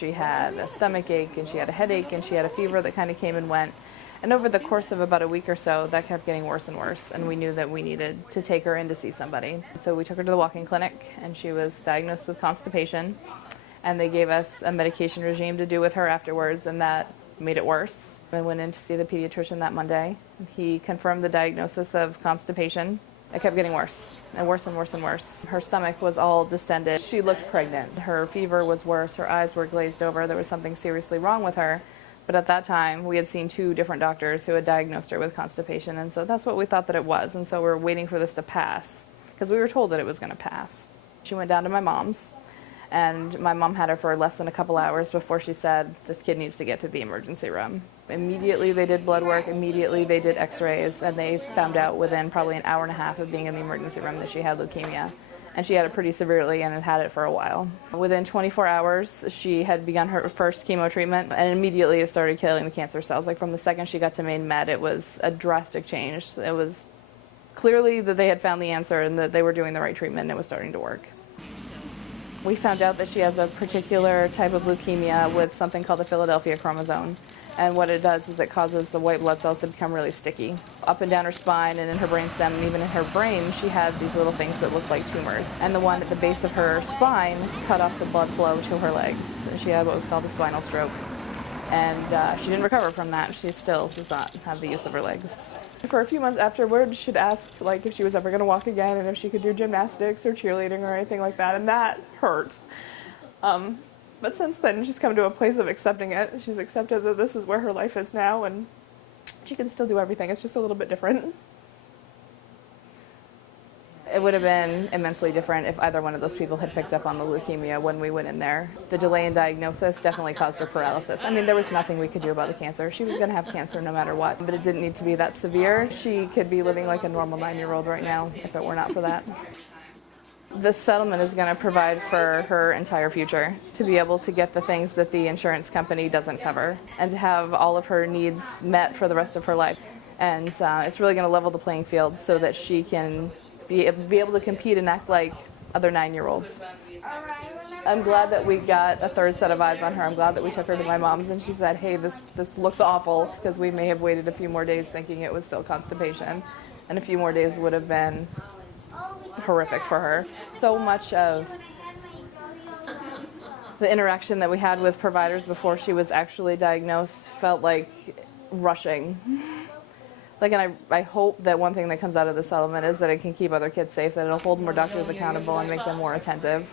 She had a stomach ache and she had a headache and she had a fever that kind of came and went. And over the course of about a week or so, that kept getting worse and worse, and we knew that we needed to take her in to see somebody. So we took her to the walk-in clinic, and she was diagnosed with constipation, and they gave us a medication regime to do with her afterwards, and that made it worse. I went in to see the pediatrician that Monday. He confirmed the diagnosis of constipation. It kept getting worse, and worse and worse and worse. Her stomach was all distended. She looked pregnant. Her fever was worse. Her eyes were glazed over. There was something seriously wrong with her. But at that time, we had seen 2 different doctors who had diagnosed her with constipation, and so that's what we thought that it was. And so we were waiting for this to pass, because we were told that it was going to pass. She went down to my mom's, and my mom had her for less than a couple hours before she said, this kid needs to get to the emergency room. Immediately they did blood work, immediately they did x-rays, and they found out within probably an hour and a half of being in the emergency room that she had leukemia. And she had it pretty severely and had had it for a while. Within 24 hours, she had begun her first chemo treatment, and immediately it started killing the cancer cells. Like from the second she got to Maine Med, it was a drastic change. It was clearly that they had found the answer and that they were doing the right treatment and it was starting to work. We found out that she has a particular type of leukemia with something called the Philadelphia chromosome. And what it does is it causes the white blood cells to become really sticky. Up and down her spine and in her brainstem and even in her brain, she had these little things that looked like tumors. And the one at the base of her spine cut off the blood flow to her legs. She had what was called a spinal stroke. And she didn't recover from that. She still does not have the use of her legs. For a few months afterwards, she'd ask like if she was ever going to walk again and if she could do gymnastics or cheerleading or anything like that, and that hurt. But since then, she's come to a place of accepting it. She's accepted that this is where her life is now, and she can still do everything. It's just a little bit different. It would have been immensely different if either one of those people had picked up on the leukemia when we went in there. The delay in diagnosis definitely caused her paralysis. I mean, there was nothing we could do about the cancer. She was going to have cancer no matter what, but it didn't need to be that severe. She could be living like a normal 9-year-old right now if it were not for that. This settlement is going to provide for her entire future, to be able to get the things that the insurance company doesn't cover, and to have all of her needs met for the rest of her life. And it's really going to level the playing field so that she can be able to compete and act like other 9-year-olds. I'm glad that we got a third set of eyes on her. I'm glad that we took her to my mom's and she said, hey, this looks awful, because we may have waited a few more days thinking it was still constipation, and a few more days would have been horrific for her. So much of the interaction that we had with providers before she was actually diagnosed felt like rushing. And I hope that one thing that comes out of the settlement is that it can keep other kids safe, that it'll hold more doctors accountable and make them more attentive.